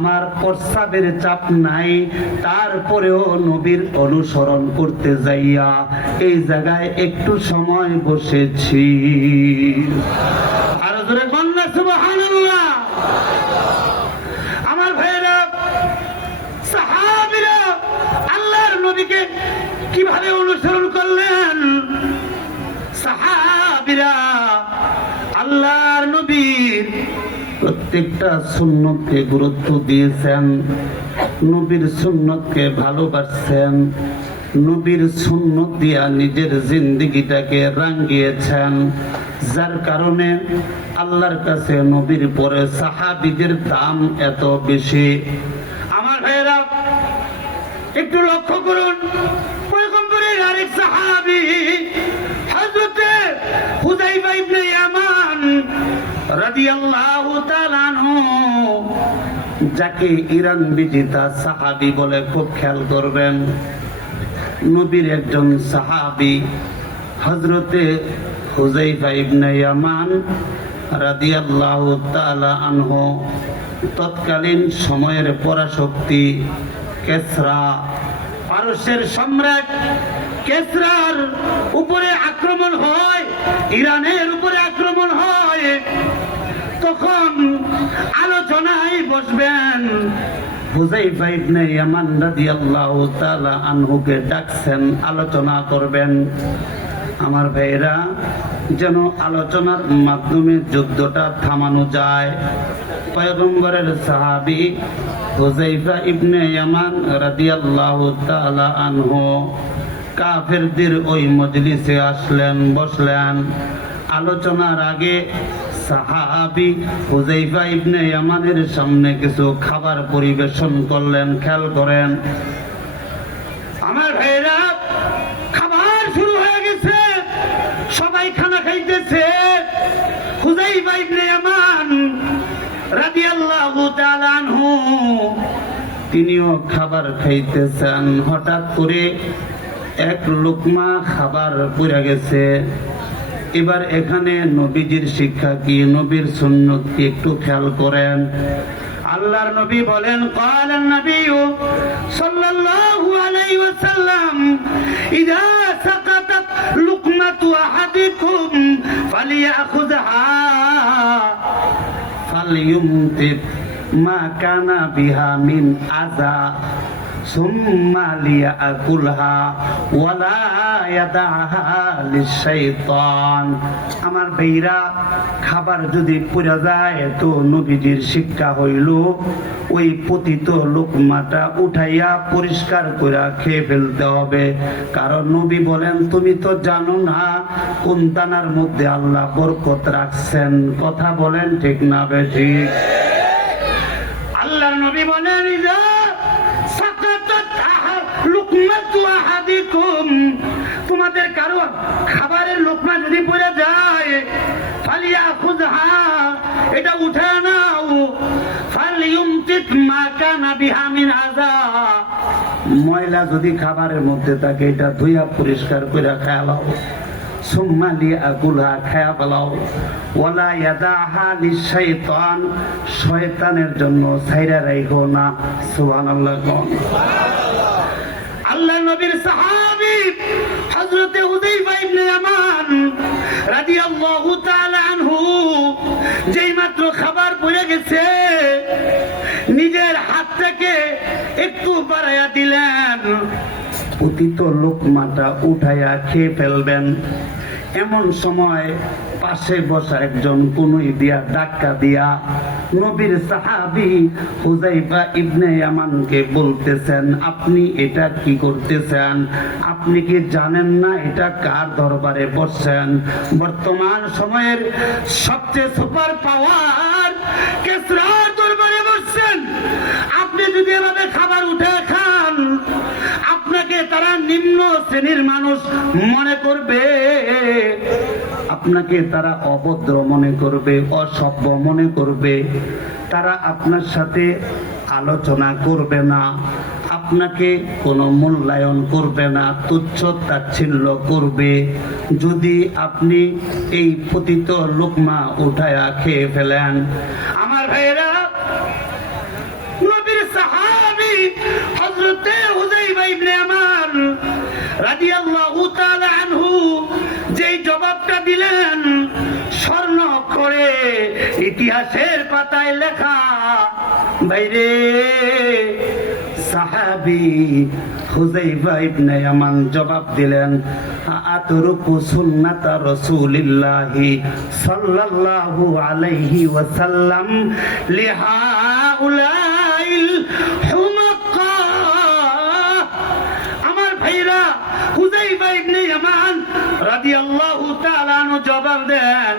আমার প্রস্রাবের চাপ নাই, তারপরেও নবীর অনুসরণ করতে যাইয়া এই জায়গায় একটু সময় বসেছি। আর জোরে বলনা সুবহানাল্লাহ। আমার ভাইরা, সাহাবীরা আল্লাহর নবীকে কিভাবে অনুসরণ করলেন? সাহাবীরা আল্লাহর নবীর প্রত্যেকটা সুন্নতকে গুরুত্ব দিয়েছেন, নবীর সুন্নতকে ভালোবাসছেন, নবীর সুন্নত দিয়া নিজের জিন্দেগিটাকে রাঙিয়েছেন, যার কারণে আল্লাহর কাছে নবীর পরে সাহাবীদের দাম এত বেশি। আমার ভাইয়েরা একটু লক্ষ্য করুন, পয়গম্বরের আরেক সাহাবী হযরতে হুযায়ফা ইবনে ইয়ামান রাদিয়াল্লাহু তাআলা আনহু, যাকে ইরান বিজেতা সাহাবী বলে, খুব খেয়াল করবেন। নবীর একজন সাহাবী হযরতে হুযায়ফা ইবনে ইয়ামান রাদিয়াল্লাহু তাআলা আনহু তৎকালীন সময়ের পরাশক্তি কেসরা, পারস্যের সম্রাট কেসরার উপরে আক্রমণ হয়, ইরানের উপরে আক্রমণ হয়। তখন আলোচনায় বসবেন, হুযায়ফা ইবনে ইয়ামান রাদিয়াল্লাহু তাআলা আনহুকে ডাকছেন, আলোচনা করবেন। আমার ভাইরা, যেন আলোচনার মাধ্যমে যুদ্ধটা থামানো যায়। পয়গম্বরের সাহাবী হুযায়ফা ইবনে ইয়ামান রাদিয়াল্লাহু তাআলা আনহু কাফেরদের ওই মজলিসে আসলেন, বসলেন। আলোচনার আগে সাহাবী হুযায়ফা ইবনে ইয়ামানের সামনে কিছু খাবার পরিবেশন করলেন। খেয়াল করেন আমার ভাইরা, খাবার শুরু হয়ে গেছে, সবাই খানা খাইতেছে। হুযায়ফা ইবনে ইয়ামান রাদিয়াল্লাহু তাআলা আনহু তিনিও খাবার খাইতেছেন। হঠাৎ করে এক লোকমা খাবার পড়ে গেছে। এবার এখানে নবীজির শিক্ষা কি, নবীর সুন্নত কি, একটু খেয়াল করেন। আল্লাহর নবী বলেন, ক্বালান নবিয়্যু সাল্লাল্লাহু আলাইহি ওয়াসাল্লাম, ইযা সাকাতাত লুকমাতু আহাদিকুম ফালিয়াখুযহা ফালইউমতিত মা কানা বিহা মিন আযা সুম্মা লিয়াকুলহা ওয়ালা ইয়াদাহা লিশাইতান। আমার ভাইরা, খাবার যদি পড়ে যায় তো নবীজির শিক্ষা হইল ওই পতিত লোকমাটা উঠাইয়া পরিষ্কার করে খেয়ে ফেলতে হবে। কারণ নবী বলেন, তুমি তো জানো না কোন দানার মধ্যে আল্লাহ বরকত রাখছেন। কথা বলেন ঠিক না বেঠিক? আল্লাহর নবী বলেন, তোমাদের কারো খাবারের লোকমা যদি পড়ে যায়, ফালিয়াখুযহা, এটা উঠে নাও, ফালইউমতিত মা কানা বিহা মিন আযা, ময়লা যদি খাবারের মধ্যে থাকে এটা ধুইয়া পরিষ্কার করে খায়া লাও। সুম্মা লিয়াকুলহা, খায়া ফেলাও। ওয়ালা ইয়াদাহা লিশাইতান, শয়তানের জন্য ছাইরা রাখো না। সুবহানাল্লাহ। আল্লাহ নবীর সাহাবী হযরতে হুযায়ফা ইবনে ইয়ামান রাদিয়াল্লাহু তাআলা আনহু যেই মাত্র খাবার পড়ে গেছে, নিজের হাত থেকে একটু বাড়াইয়া দিলেন, পতিত লোকমাটা উঠাইয়া খেয়ে ফেলবেন। এমন সময় পাশে বসা একজন কনুই দিয়া ধাক্কা দিয়া নবীর সাহাবী হুযায়ফা ইবনে ইয়ামানকে বলতেছেন, আপনি এটা কি করতেছেন? আপনি কি জানেন না এটা কার দরবারে বসছেন? বর্তমান সময়ের সবচেয়ে সুপার পাওয়ার কেসরার দরবারে বসছেন। আপনি যদি এভাবে খাবার উঠে খান, আপনাকে তারা নিম্ন শ্রেণীর মানুষ মনে করবে, আপনাকে তারা অভদ্র মনে করবে, অসভ্য মনে করবে। তারা আপনার সাথে আলোচনা করবে না, আপনাকে কোনো মূল্যায়ন করবে না, তুচ্ছ তাচ্ছিল্য করবে। যদি আপনি এই পতিত লোকমা উঠায়া খেয়ে ফেলেন। আমার ভাইয়েরা, হযরতে হুযায়ফা ইবনে ইয়ামান রাদিয়াল্লাহু তাআলা আনহু যেই জবাবটা দিলেন স্বর্ণ করে ইতিহাসের পাতায় লেখা। ভাইরে সাহাবী হুযায়ফা ইবনে ইয়ামান জবাব দিলেন, আতরুকু সুন্নাতা রাসূলিল্লাহি সাল্লাল্লাহু আলাইহি ওয়াসাল্লাম লিহাউলাইল হুমাকা। আমার ভাইরা, হুযায়ফা ইবনে ইয়ামান রাদিয়াল্লাহু তাআলা আনহু জবাব দেন,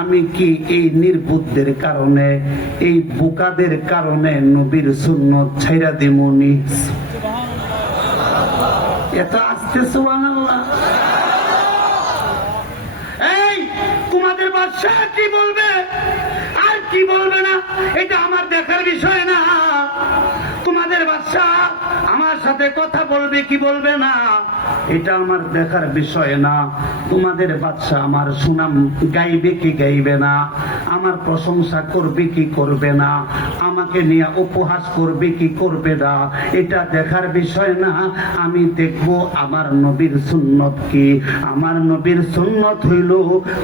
আমি কি এই নির্বুদ্ধের কারণে, এই বোকাদের কারণে নবীর সুন্নত ছাইরা দিমুনি? এত আস্তে সুবহানাল্লাহ। এই তোমাদের বাদশা কি বলবে আর কি বলবে না এটা আমার দেখার বিষয় না। তোমাদের বাদশা আমার সাথে কথা বলবে কি বলবে না এটা আমার দেখার বিষয় না। তোমাদের বাদশা আমার সুনাম গাইবে কি গাইবে না, আমার প্রশংসা করবে কি করবে না, আমাকে নিয়ে উপহাস করবে কি করবে না এটা দেখার বিষয় না। আমি দেখব আমার নবীর সুন্নত কি। আমার নবীর সুন্নত হইল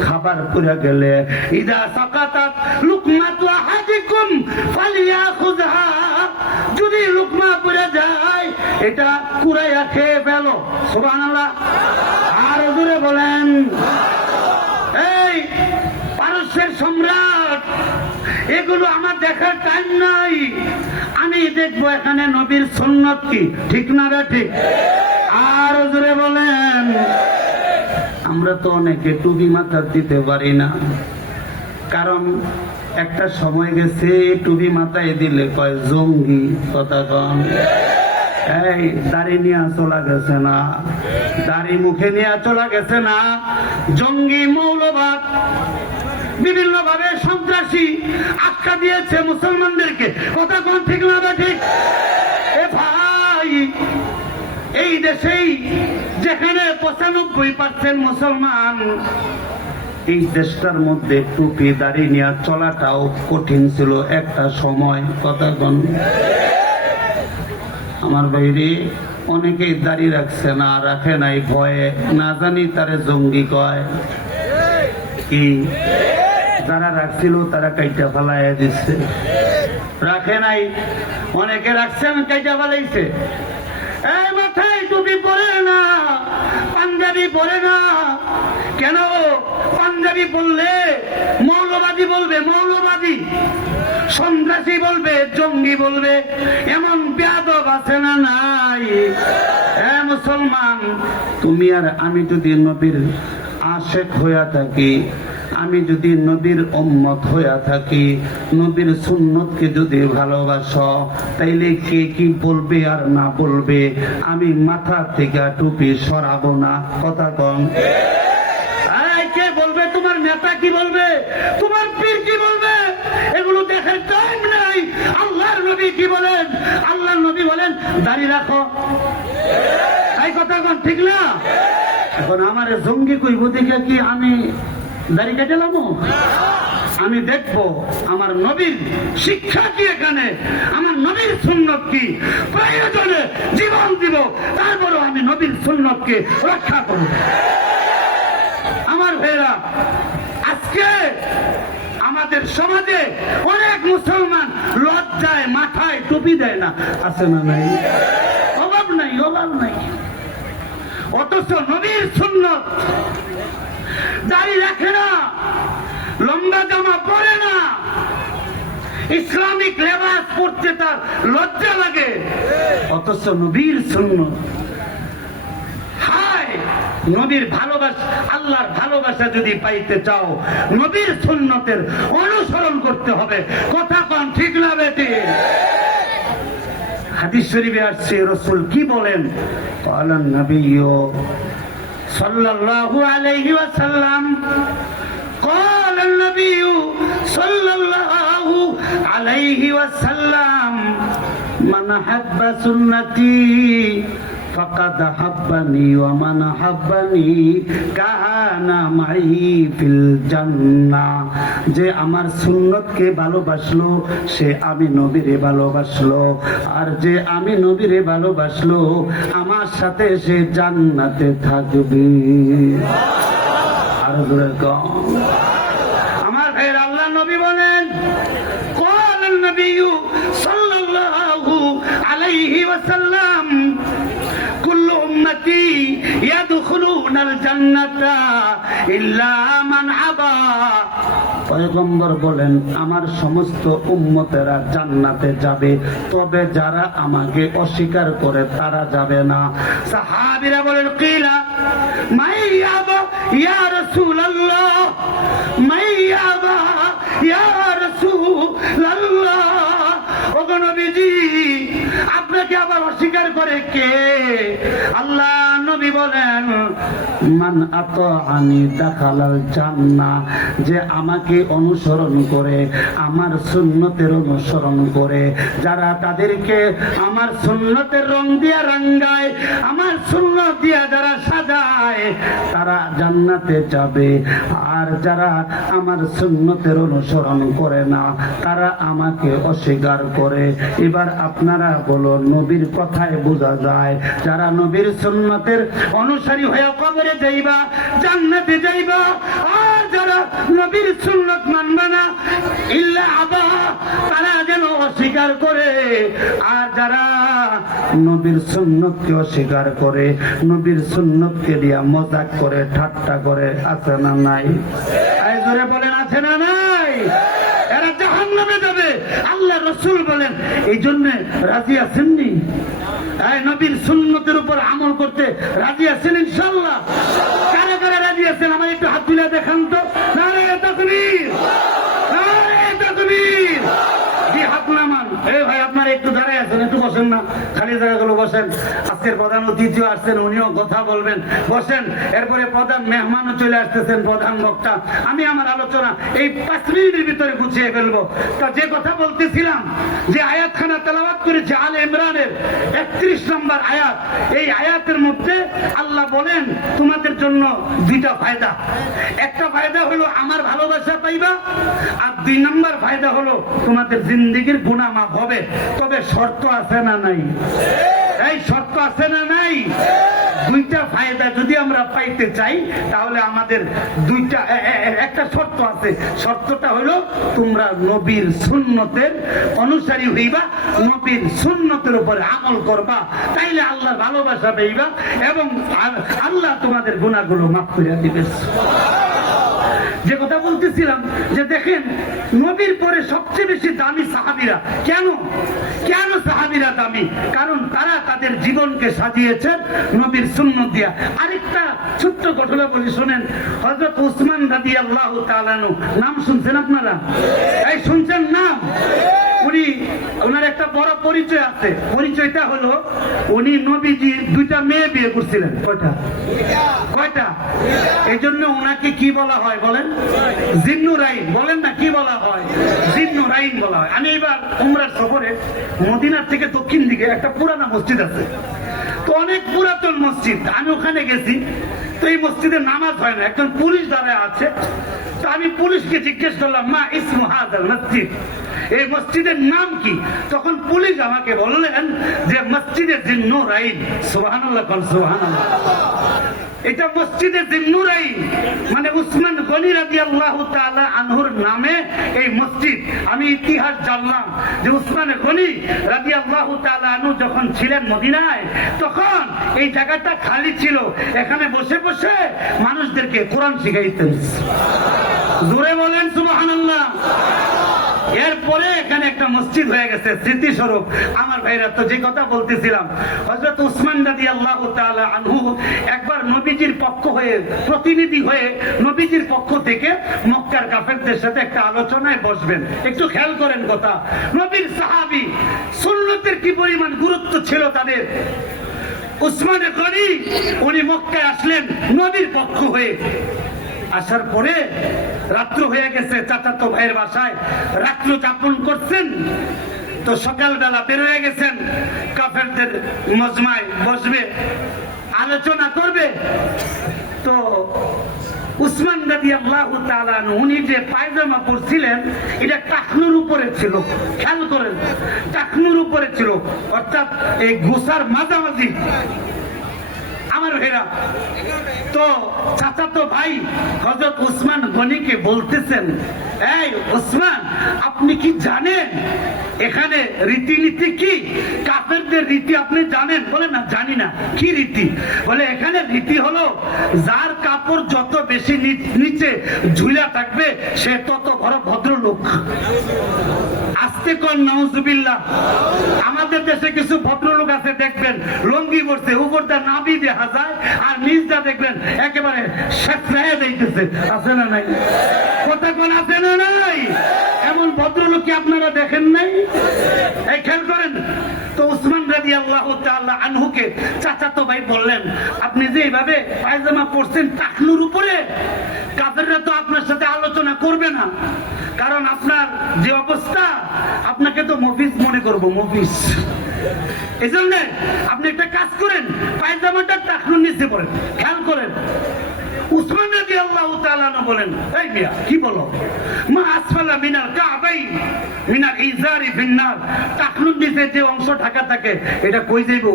খাবার পুরা গেলে ইদা সাকাতাত লুকমাতু আহাদিকুম ফালিয়াখুযহা, যদি লুকমা পুরা যায় এটা কুরাইয়া খেয়ে ফেলো। সুবহানাল্লাহ। আর জোরে বলেন। এই পারস্যের সম্রাট, এগুলো আমার দেখার টাইম নাই। আমি দেখবো এখানে নবীর সুন্নত কি, ঠিক না রে ঠিক? আর জোরে বলেন। আমরা তো অনেকে টুপি মাথা দিতে পারি না, কারণ একটা সময় গেছে টুপি মাথায় দিলে কয় জঙ্গি। কথা কন। এই দাড়ি নিয়ে চলা গেছে না, দাড়ি মুখে নিয়ে চলা গেছে না, জঙ্গি মৌলবাদ বিভিন্ন ভাবে সন্ত্রাসী আখ্যা দিয়েছে মুসলমানদেরকে। কথা কোন ঠিক না ঠিক? এ ভাই, এই দেশেই যেখানে 95% মুসলমান, এই দেশটার মধ্যে টুপি দাড়ি নিয়ে চলাটাও কঠিন ছিল একটা সময়। কথা কোন। আমার বাইরে অনেকেই দাড়ি রাখছে না, রাখে নাই ভয়ে, না জানি তারে জঙ্গি কয়। কি যারা রাখছিল তারা কাইটা ফালাইয়া দিচ্ছে, রাখে নাই। অনেকে রাখছেন কাইটা ফালাইছে। এই মাথায় টুপি পরে না, পাঞ্জাবি পরে না কেন? পাঞ্জাবি পরলে মৌলবাদী বলবে, মৌলবাদী সন্ত্রাসী বলবে, জঙ্গি বলবে। এমন বেয়াদব আছে না নাই? হ্যাঁ মুসলমান, তুমি আর আমি যদি নবীর আশেক হইয়া থাকি, আমি যদি নবীর উম্মত হইয়া থাকি, নবীর সুন্নতকে যদি ভালোবাসো, তাইলে কে কি বলবে আর না বলবে আমি মাথা থেকে টুপি সরাবো না। কথা কম। কে বলবে? তোমার নেতা কি বলবে? তোমার পীর কি বলবে? এগুলো দেখার টাইম নাই। আল্লাহর নবী কি বলেন? আল্লাহর নবী বলেন দাড়ি রাখো। এই কথা কোন ঠিক না? এখন আমার জঙ্গি কইব দেখে কি আমি দাড়ি কেটে লামো? আমি দেখবো আমার নবীর শিক্ষা কি, এখানে আমার নবীর সুন্নত কি। প্রয়োজনে জীবন দিব, তারপরও আমি নবীর সুন্নতকে রক্ষা করব। আমার ভাইরা, আজকে আমাদের সমাজে অনেক মুসলমান লজ্জায় মাথায় টুপি দেয় না। আছে না নাই? অভাব নাই, অভাব নাই। অথচ নবীর সুন্নত দাড়ি রাখে না, লম্বা জামা পরে না, ইসলামিক লেবাস পরতে তার লজ্জা লাগে। অথচ নবীর সুন্নত। হায়, নবীর ভালোবাসা, আল্লাহর ভালোবাসা যদি পাইতে চাও নবীর সুন্নতের অনুসরণ করতে হবে। কথা কোন ঠিক না বেটি? হাদিস শরীফে আসছে রাসূল কি বলেন? ক্বালান নবিয়্যু সাল্লাল্লাহু আলাইহি ওয়াসাল্লাম, ক্বালান নবিয়্যু সাল্লাল্লাহু আলাইহি ওয়াসাল্লাম, মান হাব্বা সুন্নতি ফাকাদ হাব্বানি ওয়া মান হাব্বানি কানা মাই ফিল জান্নাহ। যে আমার সুন্নতকে ভালোবাসলো সে আমি নবীরে ভালোবাসলো, আর যে আমি নবীরে ভালোবাসলো আমার সাথে সে জান্নাতে থাকবে। আর জোরে কও। আমার ভাইয়ের আল্লাহ নবী বলেন, ক্বালান নবিয়্যু সাল্লাল্লাহু আলাইহি ওয়াসাল্লাম কুল্লু উম্মতি ইয়াদখুলুনাল জান্নাতা ইল্লা মান আবা। পয়গম্বর বলেন, আমার সমস্ত উম্মতেরা জান্নাতে যাবে, তবে যারা আমাকে অস্বীকার করে তারা যাবে না। সাহাবীরা বলেন, কিলা মাই আবা ইয়া রাসূলুল্লাহ, মাই আবা ইয়া রাসূলুল্লাহ। ওগো নবীজি, আপনাকে আবার অস্বীকার করে কে? আল্লাহ নবী বলেন, মান আতাআনি দাখালাল জান্নাহ। যে আমাকে অনুসরণ করে, আমার সুন্নতের অনুসরণ করে, যারা তাদেরকে আমার সুন্নতের রং দিয়া রাঙ্গায়, আমার সুন্নত দিয়া যারা সাজায়, তারা জান্নাতে যাবে। আর যারা আমার সুন্নতের অনুসরণ করে না, তারা আমাকে অস্বীকার করে। এবার আপনারা বলো, নবীর কথায় বোঝা যায় যারা নবীর সুন্নতের অনুসারী হয়ে কবরে যাইবা জান্নাতে যাইবা, আর যারা নবীর সুন্নত মানবে না ইল্লা আবা, তারা যেন অস্বীকার করে। আর যারা নবীর সুন্নতকে অস্বীকার করে, নবীর সুন্নতকে দিয়া মজাক করে, ঠাট্টা করে, আছে না নাই? এই জোরে বলেন, আছে না নাই? এরা জাহান্নামে যাবে। আল্লাহ রাসূল বলেন, এই জন্য রাজি আছেননি? এই নবীর সুন্নতের উপর আমল করতে রাজি আছেন ইনশাআল্লাহ? কারা কারা রাজি আছেন আমার একটু হাত তুলে দেখান তো। নারে তাকবীর, নারে তাকবীর। জি, হাত নামান। এই ভাই, আপনারা একটু দাঁড়ায় আছেন, একটু বসেন না, খালি জায়গাগুলো বসেন। আজকের প্রধান অতিথি আসছেন, উনিও কথা বলবেন, বসেন। এরপরে প্রধান মেহমানও চলে আসতেছেন, প্রধান বক্তা। আমি আমার আলোচনা এই 5 মিনিটের ভিতরে গুছিয়ে ফেলবো। তা যে কথা বলতেছিলাম, যে আয়াতখানা তেলাওয়াত করেছে আলে ইমরানের 31 নম্বর আয়াত, এই আয়াতের মধ্যে আল্লাহ বলেন, তোমাদের জন্য 2টা ফায়দা। একটা ফায়দা হলো আমার ভালোবাসা পাইবা, আর 2 নম্বর ফায়দা হলো তোমাদের জিন্দেগির গুনাহ মাফ হবে। তবে শর্ত আছে না নাই? এই শর্ত আছে না নাই? 2টা ফায়দা যদি আমরা পাইতে চাই, তাহলে আমাদের একটা শর্ত আছে। শর্তটা হলো তোমরা নবীর সুন্নতের অনুসারী হইবা, নবীর সুন্নতের উপরে আমল করবা, তাইলে আল্লাহর ভালোবাসা পাইবা এবং আল্লাহ তোমাদের গুনাহগুলো মাফ করে দিবে। যে কথা বলতেছিলাম, যে দেখেন নবীর পরে সবচেয়ে বেশি দামি সাহাবীরা। কেন কেন সাহাবীরা দামি? কারণ তারা তাদের জীবনকে সাজিয়েছেন নবীর সুন্নত দিয়া। আরেকটা ছোট্ট ঘটনা বলি, শোনেন। হযরত উসমান রাদিয়াল্লাহু তাআলা আনহু, নাম শুনছেন আপনারা? এই শুনছেন নাম? ওনার একটা বড় পরিচয় আছে। পরিচয়টা হলো, উনি নবীজি 2টা মেয়ে বিয়ে করছিলেন। কয়টা? এই জন্য ওনাকে কি বলা হয় বলেন? জিন্নুরাইন। বলেন না, কি বলা হয়? জিন্নুরাইন বলা হয়। আমি এবার উমরার সফরে মদিনার থেকে দক্ষিণ দিকে একটা পুরানা মসজিদ আছে, তো অনেক পুরাতন মসজিদ। আমি ওখানে গেছি, তো এই মসজিদে নামাজ হয় না, একজন পুলিশ দাঁড়ায় আছে। তো আমি পুলিশকে জিজ্ঞেস করলাম, মা ইসমু হাযাল মসজিদ, এই মসজিদের নাম কি? তখন পুলিশ আমাকে বললেন যে মসজিদে জিন্নুরাইন। সুবহানাল্লাহ, সুবহানাল্লাহ। এটা মসজিদে জিন্নুরাইন, মানে উসমান গনি রাদিয়াল্লাহু তাআলা আনহুর নামে এই মসজিদ। আমি ইতিহাস জানলাম যে উসমান গনি রাদিয়াল্লাহু তাআলা আনহু যখন ছিলেন মদিনায়, তখন এই জায়গাটা খালি ছিল। এখানে বসে বসে মানুষদেরকে কোরআন শিখাইতেন। জোরে বলেন সুবহানাল্লাহ। এরপরে এখানে একটা মসজিদ হয়ে গেছে স্মৃতিস্বরূপ। আমার ভাইরা, তো যে কথা বলতেছিলাম, হযরত উসমান রাদিয়াল্লাহু তাআলা আনহু একবার নবীজির পক্ষ হয়ে, প্রতিনিধি হয়ে নবীজির পক্ষ থেকে মক্কার কাফেরদের সাথে একটা আলোচনায় বসবেন। একটু খেয়াল করেন কথা। নবীর সাহাবী, সুন্নতের কি পরিমাণ গুরুত্ব ছিল তাদের। উসমান গনি উনি মক্কায় আসলেন নবীর পক্ষ হয়ে। আসার পরে রাত্র হয়ে গেছে, চাচাতো ভাইয়ের বাসায় রাত্র যাপন করছেন। তো সকালবেলা বের হয়ে গেছেন, কাফেরদের মজমায় বসবে, আলোচনা করবে। তো উসমান রাদিয়াল্লাহু তাআলা আনহু উনি যে পায়জামা পরছিলেন এটা টাকনুর উপরে ছিল, খেয়াল করেন, টাকনুর উপরে ছিল, অর্থাৎ এই ঘুষার মাঝামাঝি। আমার ভাইরা, তো চাচাতো ভাই হযরত উসমান গনিকে বলতেছেন, এই উসমান, আপনি কি জানেন এখানে রীতিনীতি কি? কাফেরদের রীতি আপনি জানেন? বলে না, জানি না। কি রীতি? বলে এখানে রীতি হলো যার কাপড় যত বেশি নিচে ঝুলা থাকবে সে তত বড় ভদ্রলোক। আস্তে কোন নাউজুবিল্লাহ। আমাদের দেশে কিছু ভদ্রলোক আছে, দেখবেন লঙ্গি পরছে, উপরটা নাভি দেখা যায়, আর নিচটা দেখবেন একেবারে শেষরায় যাইতেছে। আছে না নাই? কথা কোন আছে না নাই? এমন ভদ্রলোক কি আপনারা দেখেন নাই? এই খেয়াল করেন। তো উসমান রাদিয়াল্লাহু তাআলা আনহুকে চাচাতো ভাই বললেন, আপনি যে এইভাবে পায়জামা পরছেন টাকনুর উপরে, কাফেররা তো আপনার সাথে আলোচনা করবে না, কারণ আপনার যে অবস্থা আপনাকে তো মফিজ মনে করবো, মফিজ। এই জন্য আপনি একটা কাজ করেন, পায়জামাটা টাকনুর নিচে পড়েন। খেয়াল করেন, উসমান রাদিয়াল্লাহু তাআলা আনহু বলেন, এই মিয়া কি বলো? মা আসফালা মিনাল কাবাইন মিনাল ইজারি ফিন্নার। টাকনুর নিচে যে অংশ ঢাকা থাকে এটা কই যাইবো?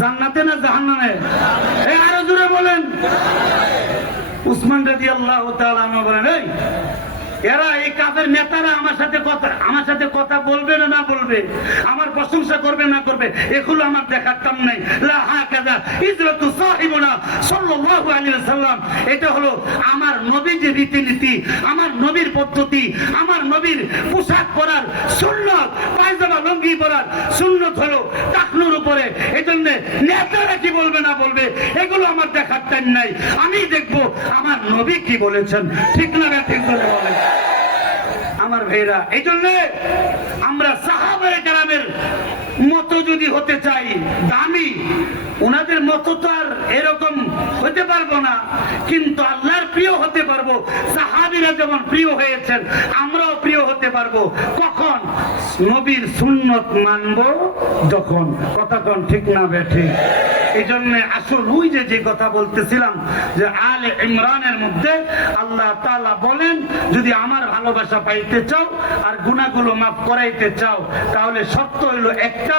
জান্নাতে না জাহান্নামে? এই আরো জোরে বলেন। উসমান রাদিয়াল্লাহু তাআলা আনহু বলেন, এই এরা এই কাফের নেতারা আমার সাথে কথা বলবে না বলবে, আমার প্রশংসা করবে না করবে, এগুলো আমার দেখার কাম নাই। লা হাকাযা ইজরাতু সাহিবুনা সাল্লাল্লাহু আলাইহি ওয়াসাল্লাম। এটা হলো আমার নবীর যে রীতিনীতি, আমার নবীর পদ্ধতি, আমার নবীর পোশাক পরার সুন্নাত, পায়জামা লুঙ্গি পরার সুন্নাত হলো টাকনুর উপরে। এজন্য নেতারা কি বলবে না বলবে এগুলো আমার দেখার টাইম নাই, আমি দেখবো আমার নবী কি বলেছেন। ঠিক না ঠিক বলে বলেন আমার ভাইরা। এই জন্য আমরা সাহাবায়ে কেরামের মতো যদি হতে চাই, দামি, ওনাদের মতো তো আর এরকম হতে পারবো না, কিন্তু আল্লাহর প্রিয় হতে পারবো। সাহাবীরা যেমন প্রিয় হয়েছেন আমরাও প্রিয় হতে পারবো। কখন? নবীর সুন্নত মানবো যখন। কথা কোন ঠিক না বেঠিক? এই জন্য আসল ওই যে কথা বলতেছিলাম যে আলে ইমরানের মধ্যে আল্লাহ তাআলা বলেন, যদি আমার ভালোবাসা পাইতে চাও আর গুনাহগুলো মাফ করাইতে চাও তাহলে শর্ত হইল একটা,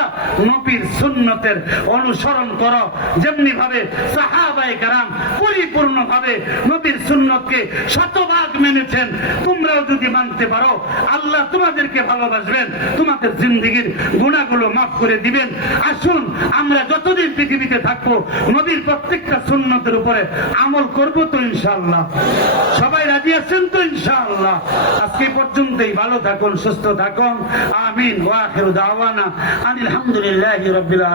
নবীর সুন্নতের অনুসরণ করো। যেমনি ভাবে সাহাবায়ে কেরাম পরিপূর্ণ ভাবে নবীর সুন্নতকে শতভাগ মেনেছেন, তোমরাও যদি মানতে পারো আল্লাহ তোমাদেরকে ভালোবাসবেন, তোমাদের জিন্দেগীর গুনাহগুলো মাফ করে দিবেন। আসুন আমরা যতদিন পৃথিবীতে থাকবো নবীর প্রত্যেকটা সুন্নতের উপরে আমল করব তো ইনশাআল্লাহ। সবাই রাজি আছেন তো ইনশাআল্লাহ? আজকে পর্যন্তই। ভালো থাকুন, সুস্থ থাকুন। আমিন। ওয়া আখিরু দাওয়ানা আলহামদুলিল্লাহি রাব্বিল আলামিন।